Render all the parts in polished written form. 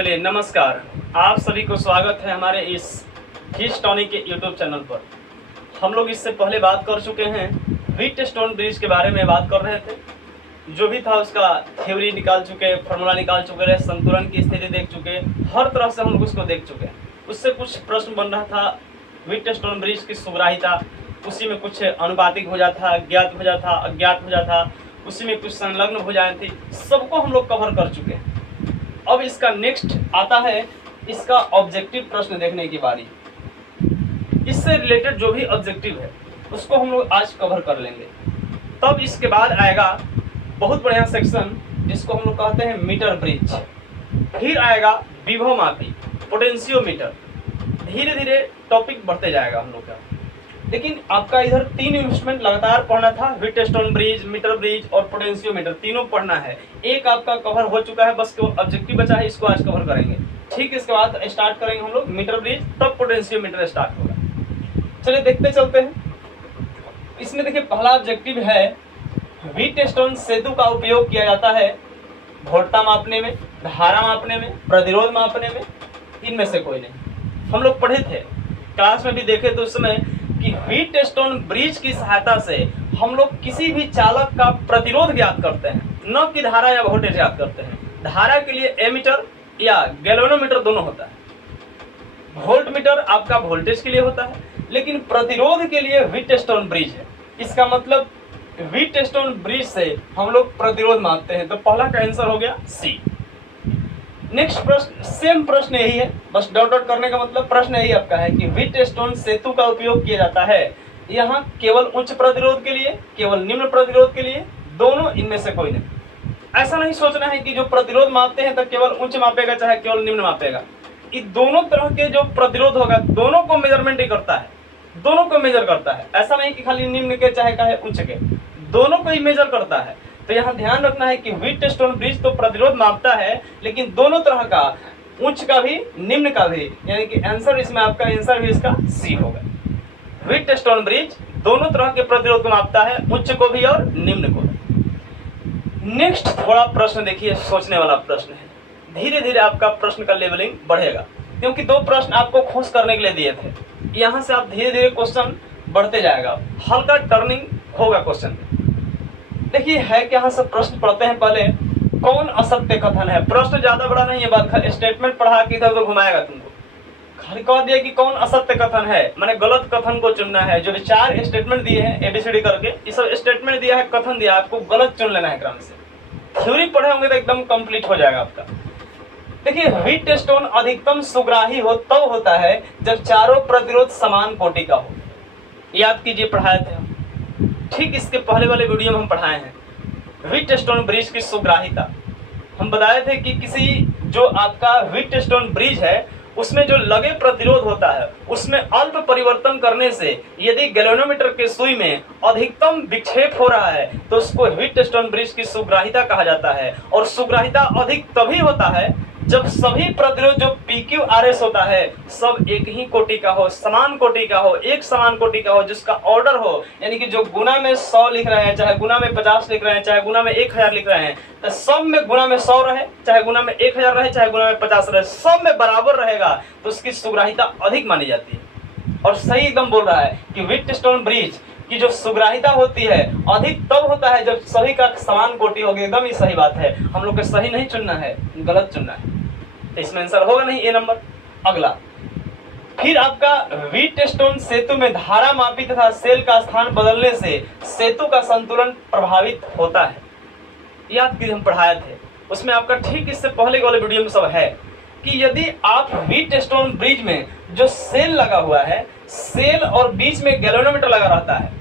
चलिए नमस्कार, आप सभी को स्वागत है हमारे इस फिश टॉनिक के यूट्यूब चैनल पर। हम लोग इससे पहले बात कर चुके हैं, व्हीटस्टोन ब्रिज के बारे में बात कर रहे थे। जो भी था उसका थ्योरी निकाल चुके, फार्मूला निकाल चुके, संतुलन की स्थिति देख चुके, हर तरह से हम लोग उसको देख चुके हैं। उससे कुछ प्रश्न बन रहा था, व्हीटस्टोन ब्रिज की सुग्राह्यता, उसी में कुछ अनुपातिक हो जाता, ज्ञात हो जाता, अज्ञात हो जाता, उसी में कुछ संलग्न हो जाती, सबको हम लोग कवर कर चुके हैं। अब इसका नेक्स्ट आता है इसका ऑब्जेक्टिव प्रश्न देखने की बारी। इससे रिलेटेड जो भी ऑब्जेक्टिव है उसको हम लोग आज कवर कर लेंगे। तब इसके बाद आएगा बहुत बढ़िया सेक्शन जिसको हम लोग कहते हैं मीटर ब्रिज। फिर आएगा विभव मापी, पोटेंशियोमीटर। धीरे धीरे टॉपिक बढ़ते जाएगा हम लोग का। लेकिन आपका इधर 3 इंस्ट्रूमेंट लगातार पढ़ना था, व्हीटस्टोन ब्रिज, मीटर ब्रिज और पोटेंशियोमीटर, तीनों पढ़ना है। एक आपका कवर हो चुका है, बस केवल ऑब्जेक्टिव बचा है, इसको आज कवर करेंगे। ठीक, इसके बाद स्टार्ट करेंगे हम लोग मीटर ब्रिज, तब पोटेंशियोमीटर स्टार्ट होगा। चलिए देखते चलते हैं। इसमें देखिए पहला ऑब्जेक्टिव है, व्हीटस्टोन सेतु का उपयोग किया जाता है वोल्टता मापने में, धारा मापने में, प्रतिरोध मापने में। इनमें से कोई नहीं। हम लोग पढ़े थे, क्लास में भी देखे तो उस समय कि व्हीटस्टोन ब्रिज की सहायता से हम लोग किसी भी चालक का प्रतिरोध ज्ञात करते हैं, न कि धारा या वोल्टेज ज्ञात करते हैं। धारा के लिए एमीटर या गैल्वेनोमीटर दोनों होता है, वोल्ट मीटर आपका वोल्टेज के लिए होता है, लेकिन प्रतिरोध के लिए व्हीटस्टोन ब्रिज है। इसका मतलब व्हीटस्टोन ब्रिज से हम लोग प्रतिरोध मापते हैं। तो पहला का आंसर हो गया सी। नेक्स्ट प्रश्न, सेम प्रश्न यही है, बस डॉट डॉट करने का मतलब प्रश्न यही आपका है कि व्हीटस्टोन सेतु का उपयोग किया जाता है यहाँ केवल उच्च प्रतिरोध के लिए, केवल निम्न प्रतिरोध के लिए, दोनों, इनमें से कोई नहीं। ऐसा नहीं सोचना है कि जो प्रतिरोध मापते हैं तो केवल उच्च मापेगा चाहे केवल निम्न मापेगा। ये दोनों तरह के जो प्रतिरोध होगा दोनों को मेजरमेंट ही करता है, दोनों को मेजर करता है। ऐसा नहीं कि खाली निम्न के चाहे उच्च के, दोनों को ही मेजर करता है। तो यहाँ ध्यान रखना है कि व्हीटस्टोन ब्रिज तो प्रतिरोध मापता है, लेकिन दोनों तरह का, उच्च का भी निम्न का भी, यानी कि आंसर इसमें आपका आंसर भी इसका सी होगा। व्हीटस्टोन ब्रिज दोनों तरह के प्रतिरोध को मापता है, उच्च को भी और निम्न को भी। नेक्स्ट थोड़ा प्रश्न देखिए, सोचने वाला प्रश्न है। धीरे धीरे आपका प्रश्न का लेवलिंग बढ़ेगा, क्योंकि 2 प्रश्न आपको खोज करने के लिए दिए थे। यहाँ से आप धीरे धीरे क्वेश्चन बढ़ते जाएगा, हल्का टर्निंग होगा क्वेश्चन। देखिए है कि यहाँ से प्रश्न पढ़ते हैं पहले, कौन असत्य कथन है। प्रश्न ज्यादा बड़ा नहीं है, बात स्टेटमेंट पढ़ा के इधर उधर घुमाएगा तुमको। खाली कह दिया कि कौन असत्य कथन है, माने गलत कथन को चुनना है। जो 4 स्टेटमेंट दिए हैं एबीसीडी करके, ये सब स्टेटमेंट दिया है, कथन दिया है, आपको गलत चुन लेना है क्रम से। थ्योरी पढ़े होंगे तो एकदम कंप्लीट हो जाएगा आपका। देखिए व्हीटस्टोन अधिकतम सुग्राही हो तब होता है जब चारों प्रतिरोध समान कोटि का हो। याद कीजिए, पढ़ाए थे हम, ठीक इसके पहले वाले वीडियो में हम पढ़ाए हैं व्हीटस्टोन ब्रिज की सुग्राह्यता। हम बताए थे कि किसी जो आपका व्हीटस्टोन ब्रिज है उसमें जो लगे प्रतिरोध होता है उसमें अल्प परिवर्तन करने से यदि गैल्वेनोमीटर के सुई में अधिकतम विक्षेप हो रहा है तो उसको व्हीटस्टोन ब्रिज की सुग्राह्यता कहा जाता है। और सुग्राह्यता अधिक तभी होता है जब सभी प्रतिरोध जो PQRS होता है सब एक ही कोटि का हो, समान कोटि का हो, एक समान कोटि का हो, जिसका ऑर्डर हो, यानी कि जो गुना में 100 लिख रहे हैं, चाहे गुना में 50 लिख रहे हैं, चाहे गुना में 1000 लिख रहे हैं, तो सब में गुना में 100 रहे, चाहे गुना में 1000 रहे, चाहे गुना में 50 रहे, सब में बराबर रहेगा तो उसकी सुग्राह्यता अधिक मानी जाती है। और सही एकदम बोल रहा है कि व्हीटस्टोन ब्रिज की जो सुग्राह्यता होती है अधिक तब होता है जब सभी का समान कोटि होगी। एकदम ही सही बात है, हम लोग को सही नहीं चुनना है, गलत चुनना है। इसमें आंसर होगा नहीं ए नंबर। अगला, फिर आपका व्हीटस्टोन सेतु में धारा मापी तथा सेल का स्थान बदलने से सेतु का संतुलन प्रभावित होता है। याद कीजिए, हम पढ़ाए थे उसमें आपका ठीक इससे पहले वाले वीडियो में सब है कि यदि आप व्हीटस्टोन ब्रिज में जो सेल लगा हुआ है, सेल और बीच में गैल्वेनोमीटर लगा रहता है,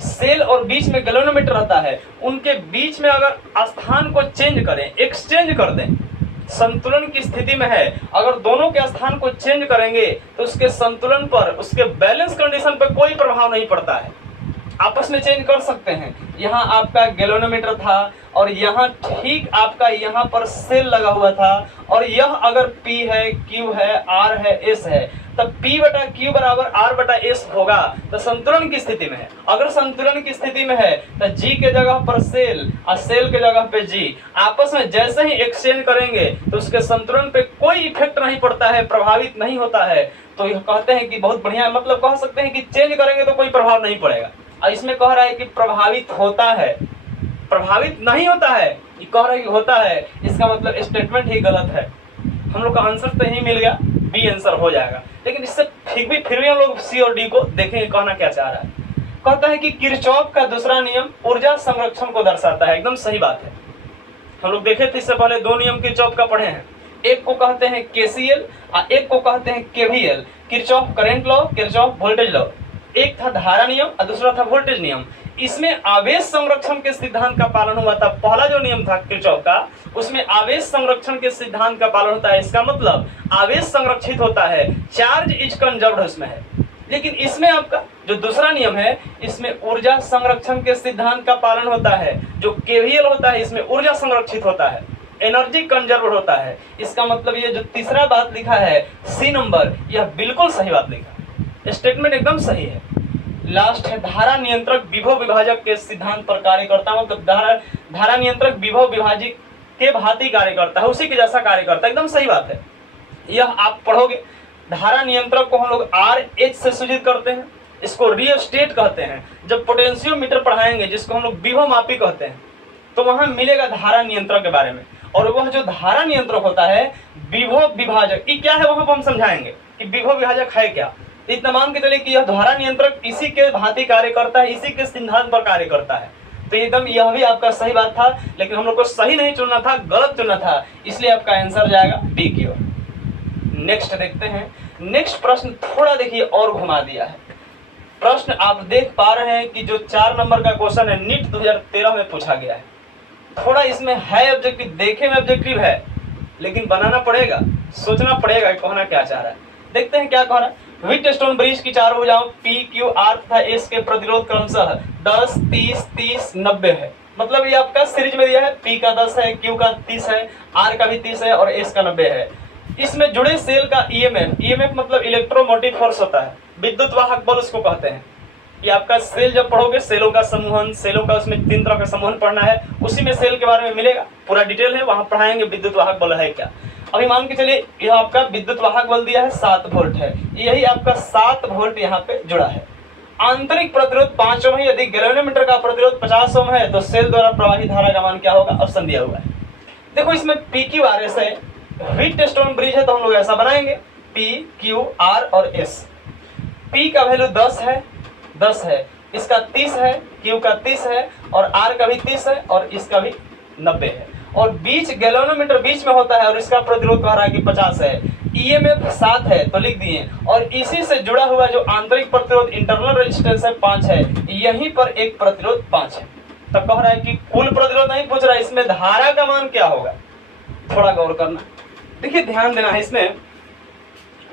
सेल और बीच में गैल्वेनोमीटर रहता है, उनके बीच में अगर स्थान को चेंज करें, एक्सचेंज कर दें, संतुलन की स्थिति में है, अगर दोनों के स्थान को चेंज करेंगे तो उसके संतुलन पर, उसके बैलेंस कंडीशन पर कोई प्रभाव नहीं पड़ता है। आपस में चेंज कर सकते हैं। यहाँ आपका गैल्वेनोमीटर था और यहाँ ठीक आपका यहाँ पर सेल लगा हुआ था, और यह अगर P है, Q है, R है, S है, तब P बटा Q बराबर R बटा S होगा तो संतुलन की स्थिति में है। अगर संतुलन की स्थिति में है तो G के जगह पर सेल और सेल के जगह पे G आपस में जैसे ही एक्सचेंज करेंगे तो उसके संतुलन पे कोई इफेक्ट नहीं पड़ता है, प्रभावित नहीं होता है। तो यह कहते हैं कि बहुत बढ़िया, मतलब कह सकते हैं कि चेंज करेंगे तो कोई प्रभाव नहीं पड़ेगा। और इसमें कह रहा है कि प्रभावित होता है, प्रभावित नहीं होता है, ये कह रहा है कि होता है, इसका मतलब स्टेटमेंट ही गलत है। हम लोग का आंसर तो यही मिल गया, बी आंसर हो जाएगा। लेकिन इससे फिर भी हम लोग सी और डी को देखेंगे कहना क्या चाह रहा है। कहता है कि किरचॉफ का दूसरा नियम ऊर्जा संरक्षण को दर्शाता है। एकदम सही बात है। हम लोग देखे थे इससे पहले दो नियम किरचॉफ का पढ़े हैं, एक को कहते हैं केसीएल और एक को कहते हैं KVL, Kirchhoff current law, Kirchhoff voltage law. एक था धारा नियम और दूसरा था वोल्टेज नियम। इसमें आवेश संरक्षण के सिद्धांत का पालन हुआ था। पहला जो नियम था किरचॉफ का, उसमें आवेश संरक्षण के सिद्धांत का पालन होता है। इसका मतलब आवेश संरक्षित होता है, चार्ज इज कंजर्व्ड उसमें है। लेकिन इसमें आपका जो दूसरा नियम है, इसमें ऊर्जा संरक्षण के सिद्धांत का पालन होता है। जो केवीएल होता है इसमें ऊर्जा संरक्षित होता है, एनर्जी कंजर्व होता है। इसका मतलब ये जो तीसरा बात लिखा है सी नंबर, यह बिल्कुल सही बात लिखा, स्टेटमेंट एकदम सही है। लास्ट है धारा नियंत्रक विभव विभाजक के सिद्धांत पर कार्य करता, मतलब धारा नियंत्रक विभव विभाजक के भांति कार्य करता है, उसी के जैसा कार्य करता है। एकदम सही बात है। यह आप पढ़ोगे। धारा नियंत्रक को हम लोग RH से सूचित करते हैं, इसको रियोस्टेट कहते हैं। जब पोटेंशियोमीटर पढ़ाएंगे जिसको हम लोग विभव मापी कहते हैं, तो वहां मिलेगा धारा नियंत्रक के बारे में। और वह जो धारा नियंत्रक होता है विभव विभाजक, ये क्या है वहां पर हम समझाएंगे कि विभव विभाजक है क्या। इतना मान के चलिए कि यह धारा नियंत्रक इसी के भांति कार्य करता है, इसी के सिद्धांत पर कार्य करता है। तो एकदम यह भी आपका सही बात था, लेकिन हम लोग को सही नहीं चुनना था, गलत चुनना था, इसलिए आपका आंसर जाएगा बी की ओर। नेक्स्ट देखते हैं। नेक्स्ट प्रश्न थोड़ा देखिए और घुमा दिया है। प्रश्न आप देख पा रहे हैं कि जो 4 नंबर का क्वेश्चन है नीट 2013 में पूछा गया है। थोड़ा इसमें है ऑब्जेक्टिव, देखे में ऑब्जेक्टिव है, लेकिन बनाना पड़ेगा, सोचना पड़ेगा कहना क्या चाह रहा है। देखते हैं क्या कह रहा है। व्हीटस्टोन ब्रिज की चार भुजाओं P, Q, R तथा S के प्रतिरोध क्रमशः 10, 30, 30, 90 है। मतलब ये आपका सीरीज में दिया है, P का 10 है, Q का 30 है, R का भी 30 है और S का 90 है। इसमें जुड़े सेल का EMF मतलब इलेक्ट्रोमोटिव फोर्स होता है, विद्युत वाहक बल उसको कहते हैं। ये आपका सेल जब पढ़ोगे, सेलों का समूहन, सेलों का उसमें 3 तरह का समूहन पढ़ना है, उसी में सेल के बारे में मिलेगा, पूरा डिटेल है, वहां पढ़ाएंगे विद्युत वाहक बल है क्या। अभी मान के चलिए यह आपका विद्युत वाहक बल दिया है 7 वोल्ट है, यही आपका 7 वोल्ट यहाँ पे जुड़ा है। आंतरिक प्रतिरोध 5 ओम है, यदि गैल्वेनोमीटर का प्रतिरोध 50 ओम है तो सेल द्वारा प्रवाहित धारा का मान क्या होगा, ऑप्शन दिया हुआ है। देखो इसमें PQRS है, व्हीटस्टोन ब्रिज है तो हम लोग ऐसा बनाएंगे PQR और S। P का वैल्यू 10 है, इसका 30 है, Q का 30 है और R का भी 30 है और इसका भी 90 है। और बीच गैल्वेनोमीटर बीच में होता है और इसका प्रतिरोध कह रहा है कि 50 है, EMF 7 है तो लिख दिए। और इसी से जुड़ा हुआ जो आंतरिक प्रतिरोध इंटरनल रेजिस्टेंस है 5 है, यहीं पर एक प्रतिरोध 5 है। तो कह रहा है कि कुल प्रतिरोध नहीं पूछ रहा है, इसमें धारा का मान क्या होगा, थोड़ा गौर करना। देखिए ध्यान देना है इसमें।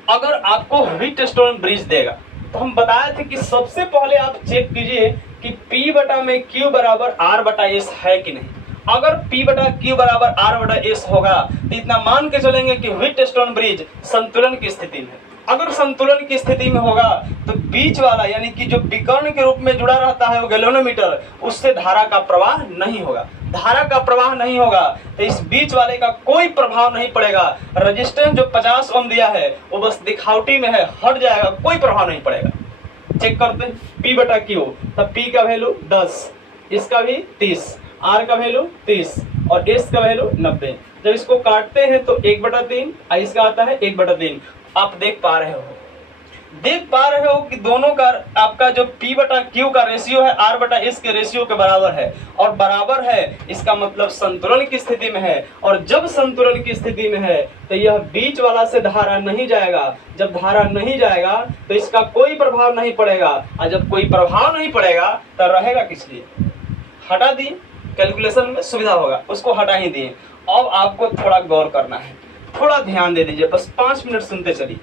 अगर आपको व्हीटस्टोन ब्रिज देगा तो हम बताए थे कि सबसे पहले आप चेक कीजिए कि P बटा में Q बराबर R बटा S है कि नहीं। अगर P बटा Q बराबर R बटा S होगा तो इतना मान के चलेंगे कि व्हीटस्टोन ब्रिज संतुलन की स्थिति में। अगर संतुलन की स्थिति में होगा तो बीच वाला यानी कि जो विकर्ण के रूप में जुड़ा रहता है वो गैल्वेनोमीटर, उससे धारा का प्रवाह नहीं होगा। धारा का प्रवाह नहीं होगा तो इस बीच वाले का कोई प्रभाव नहीं पड़ेगा। रेजिस्टेंस जो 50 ओम दिया है वो बस दिखावटी में है, हट जाएगा, कोई प्रभाव नहीं पड़ेगा। चेक करते हैं P बटा Q, तब P का वैल्यू 10, इसका भी 30, R का वैल्यू 30 और S का वैल्यू 90। जब इसको काटते हैं तो 1/3 और इसका आता है 1/3। आप देख पा रहे हो कि दोनों का आपका जो P बटा Q का रेशियो है R बटा S के रेशियो के बराबर है, और बराबर है इसका मतलब संतुलन की स्थिति में है। और जब संतुलन की स्थिति में है तो यह बीच वाला से धारा नहीं जाएगा। जब धारा नहीं जाएगा तो इसका कोई प्रभाव नहीं पड़ेगा, और जब कोई प्रभाव नहीं पड़ेगा तो रहेगा किस लिए, हटा दिए, कैलकुलेशन में सुविधा होगा, उसको हटा ही दिए। अब आपको थोड़ा गौर करना है, थोड़ा ध्यान दे दीजिए, बस 5 मिनट सुनते चलिए।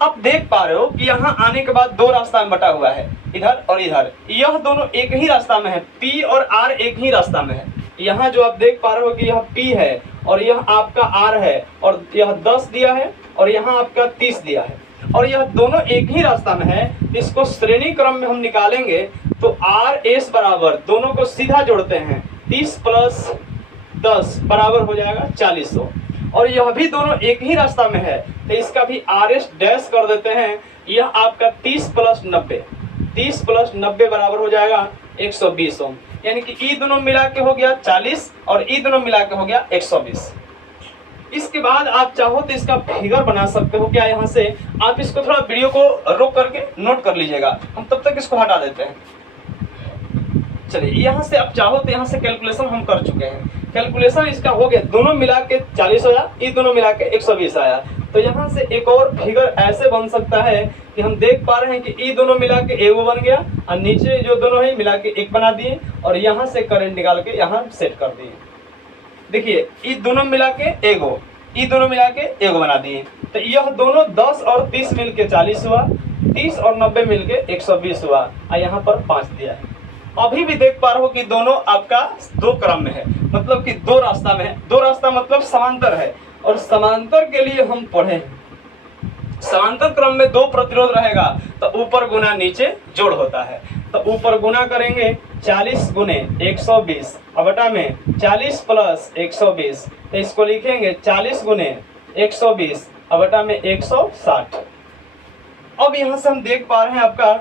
अब देख पा रहे हो कि यहाँ आने के बाद 2 रास्ता में बटा हुआ है, इधर और इधर। यह दोनों एक ही रास्ता में है, P और R एक ही रास्ता में है। यहाँ जो आप देख पा रहे हो कि यह P है और यह आपका R है, और यह 10 दिया है और यहाँ आपका 30 दिया है। और यह दोनों एक ही रास्ता में है, इसको श्रेणी क्रम में हम निकालेंगे तो आर एस बराबर, दोनों को सीधा जोड़ते हैं, 30 प्लस 10 बराबर हो जाएगा 40 ओम। और यह भी दोनों एक ही रास्ता में है तो इसका भी आर एस डैश कर देते हैं। यह आपका 30 प्लस 90 बराबर हो जाएगा 120 ओम। यानी कि ई दोनों मिला के हो गया 40 और ई दोनों मिला के हो गया 120। इसके बाद आप चाहो तो इसका फिगर बना सकते हो। क्या यहाँ से आप इसको थोड़ा वीडियो को रोक करके नोट कर लीजिएगा, हम तब तक इसको हटा देते हैं। चलिए यहाँ से आप चाहो तो यहाँ से कैलकुलेशन हम कर चुके हैं। कैलकुलेशन इसका हो गया, दोनों मिला के 40 आया, ये दोनों मिला के 120 आया। तो यहाँ से एक और फिगर ऐसे बन सकता है कि हम देख पा रहे हैं कि ये दोनों मिला के एगो बन गया और नीचे जो दोनों है मिला के एक बना दिए और यहाँ से करंट निकाल के यहाँ सेट कर दिए। देखिए ये दोनों मिला के एगो, ये दोनों मिला के एगो बना दिए। तो यह दोनों 10 और 30 मिल के 40 हुआ, 30 और 90 मिल के 120 हुआ और यहाँ पर 5 दिया है। अभी भी देख पा रहे हो कि दोनों आपका दो क्रम में है, मतलब कि दो रास्ता में है। दो रास्ता मतलब समांतर है, और समांतर के लिए हम पढ़े हैं समांतर क्रम में दो प्रतिरोध रहेगा तो ऊपर गुना नीचे जोड़ होता है। तो ऊपर गुना करेंगे 40 गुने 120 बटा में 40 प्लस 120, तो इसको लिखेंगे 40 गुने 120 बटा में 160। अब यहाँ से हम देख पा रहे हैं आपका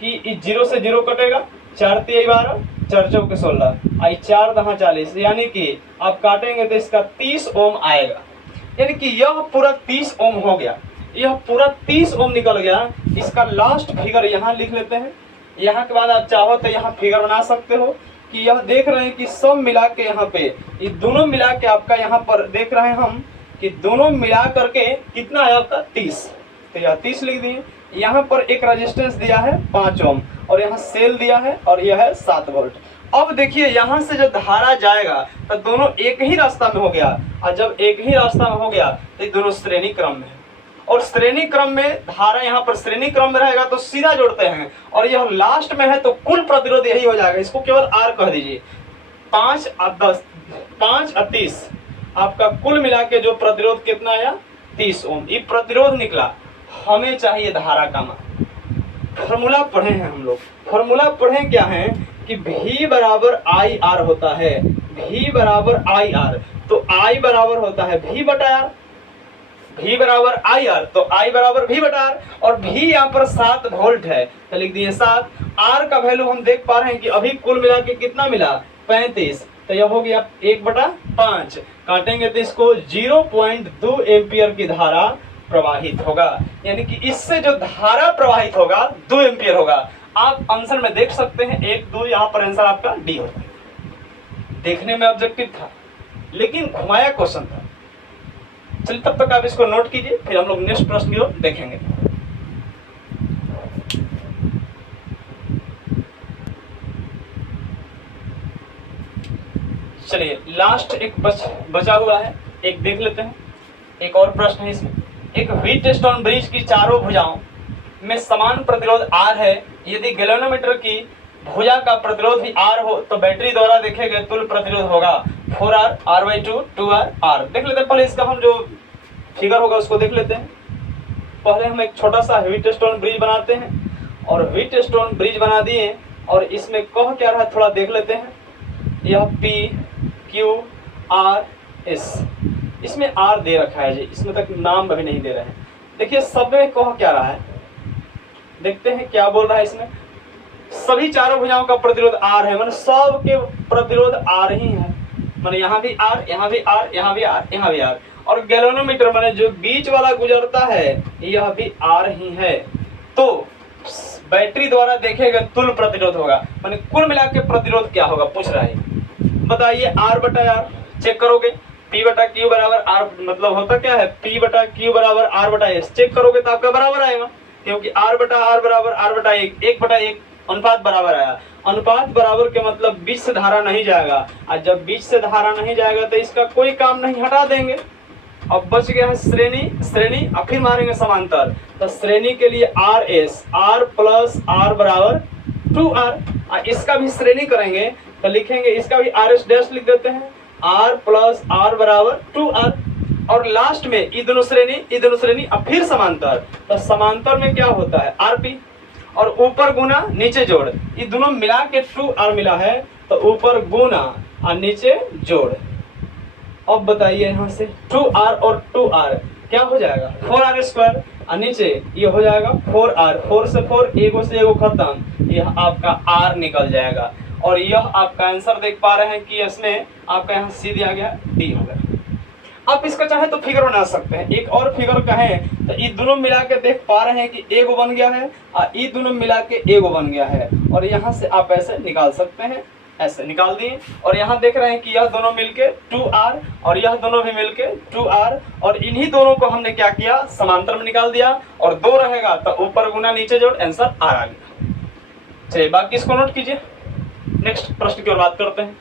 कि 0 से 0 कटेगा, 4 तिया 12, 4 चौके 16, 4 दहा 40, यानी कि आप काटेंगे तो इसका 30 ओम आएगा। यानी कि यह पूरा 30 ओम हो गया, यह पूरा 30 ओम निकल गया। इसका लास्ट फिगर यहाँ लिख लेते हैं। यहाँ के बाद आप चाहो तो यहाँ फिगर बना सकते हो कि यह देख रहे हैं कि सब मिला के यहाँ पे ये दोनों मिला के आपका यहाँ पर देख रहे हैं हम कि दोनों मिला करके कितना है आपका 30। तो यह 30 लिख दिए। यहाँ पर एक रेजिस्टेंस दिया है 5 ओम और यहाँ सेल दिया है और यह है 7 वोल्ट। अब देखिए यहाँ से जो धारा जाएगा तो दोनों एक ही रास्ता में हो गया, और जब एक ही रास्ता में हो गया तो दोनों श्रेणी क्रम में है। और श्रेणी क्रम में धारा यहाँ पर श्रेणी क्रम में रहेगा तो सीधा जोड़ते हैं, और यह लास्ट में है तो कुल प्रतिरोध यही हो जाएगा। इसको केवल आर कह दीजिए। 5 और 10, 5 और 30 आपका कुल मिला के जो प्रतिरोध कितना आया 30 ओम। ये प्रतिरोध निकला। हमें चाहिए धारा का मान। फॉर्मूला पढ़े हैं हम लोग, फॉर्मूला पढ़े क्या है कि V बराबर आई आर होता है। V बराबर आई आर, तो I बराबर होता है V बटा आर। V बराबर आई आर तो I बराबर V बटा आर, और V यहाँ पर 7 वोल्ट है तो लिख दिए 7। R का वैल्यू हम देख पा रहे हैं कि अभी कुल मिला के कितना मिला 35, तो यह हो गया 1/5। काटेंगे तो इसको 0.2 एम्पियर की धारा प्रवाहित होगा। यानी कि इससे जो धारा प्रवाहित होगा 2 एम्पियर होगा। आप आंसर में देख सकते हैं 1, 2, यहाँ पर आंसर आपका डी होता है। देखने में ऑब्जेक्टिव था लेकिन घुमाया क्वेश्चन था। चलिए तब तक आप इसको नोट कीजिए, फिर हम लोग नेक्स्ट प्रश्न की ओर देखेंगे। चलिए लास्ट एक बचा हुआ है, एक देख लेते हैं। एक और प्रश्न है इसमें। एक व्हीटस्टोन ब्रिज की चारों भुजाओं में समान प्रतिरोध R है। यदि गैल्वेनोमीटर की भुजा का प्रतिरोध भी R हो तो बैटरी द्वारा देखे गए तुल्य प्रतिरोध होगा 4R, R/2, 2R, R। देख लेते हैं पहले इसका हम जो फिगर होगा उसको देख लेते हैं। पहले हम एक छोटा सा व्हीटस्टोन ब्रिज बनाते हैं, और व्हीटस्टोन ब्रिज बना दिए और इसमें कह क्या रहा है थोड़ा देख लेते हैं। यह P, Q, R, S, इसमें R दे रखा है जी, इसमें तक नाम अभी नहीं दे रहे हैं। देखिए सब में कह क्या रहा है, देखते हैं क्या बोल रहा है इसमें। सभी चारों भुजाओं का प्रतिरोध R है, मतलब सब के प्रतिरोध R ही है। माने यहाँ भी R, यहाँ भी R, यहाँ भी R, यहाँ भी R। और गैल्वेनोमीटर माने जो बीच वाला गुजरता है यह भी R ही है। तो बैटरी द्वारा देखे गए तुल्य प्रतिरोध होगा, माने कुल मिला के प्रतिरोध क्या होगा पूछ रहा है। बताइए R बटा R, चेक करोगे P बटा Q बराबर R, मतलब होता क्या है P बटा Q बराबर R बटा S। चेक करोगे तो आपका बराबर आएगा, क्योंकि R बटा R बराबर R बटा 1, 1/1 अनुपात बराबर आया। अनुपात बराबर के मतलब बीच से धारा नहीं जाएगा, और जब बीच से धारा नहीं जाएगा तो इसका कोई काम नहीं, हटा देंगे। अब बच गया है श्रेणी, अब फिर मारेंगे समांतर। तो श्रेणी के लिए RS, R प्लस R बराबर 2R। इसका भी श्रेणी करेंगे तो लिखेंगे, इसका भी RS डैश लिख देते हैं, R प्लस R बराबर 2R। और लास्ट में ई दोनों श्रेणी अब फिर समांतर। तो समांतर में क्या होता है, आरपी, और ऊपर गुना नीचे जोड़, ये दोनों मिला के 2r मिला है, तो ऊपर गुना और नीचे जोड़। अब बताइए यहाँ से 2r और 2r क्या हो जाएगा, 4r स्क्वायर, और नीचे ये हो जाएगा 4r, 4 से 4, एगो से एगो खत्म, यह आपका r निकल जाएगा। और यह आपका आंसर देख पा रहे हैं कि इसमें आपका यहाँ सी दिया गया, डी हो गया। आप इसका चाहे तो फिगर बना सकते हैं, एक और फिगर कहें तो ये दोनों मिला के देख पा रहे हैं कि एगो बन गया है और ये दोनों मिला के एगो बन गया है, और यहाँ से आप ऐसे निकाल सकते हैं, ऐसे निकाल दिए। और यहाँ देख रहे हैं कि यह दोनों मिलके 2r और यह दोनों भी मिलके 2r, और इन्हीं दोनों को हमने क्या किया, समांतर में निकाल दिया, और 2 रहेगा तो ऊपर गुना नीचे जोड़, आंसर r आ गया। चलिए बाकी इसको नोट कीजिए, नेक्स्ट प्रश्न की ओर बात करते हैं।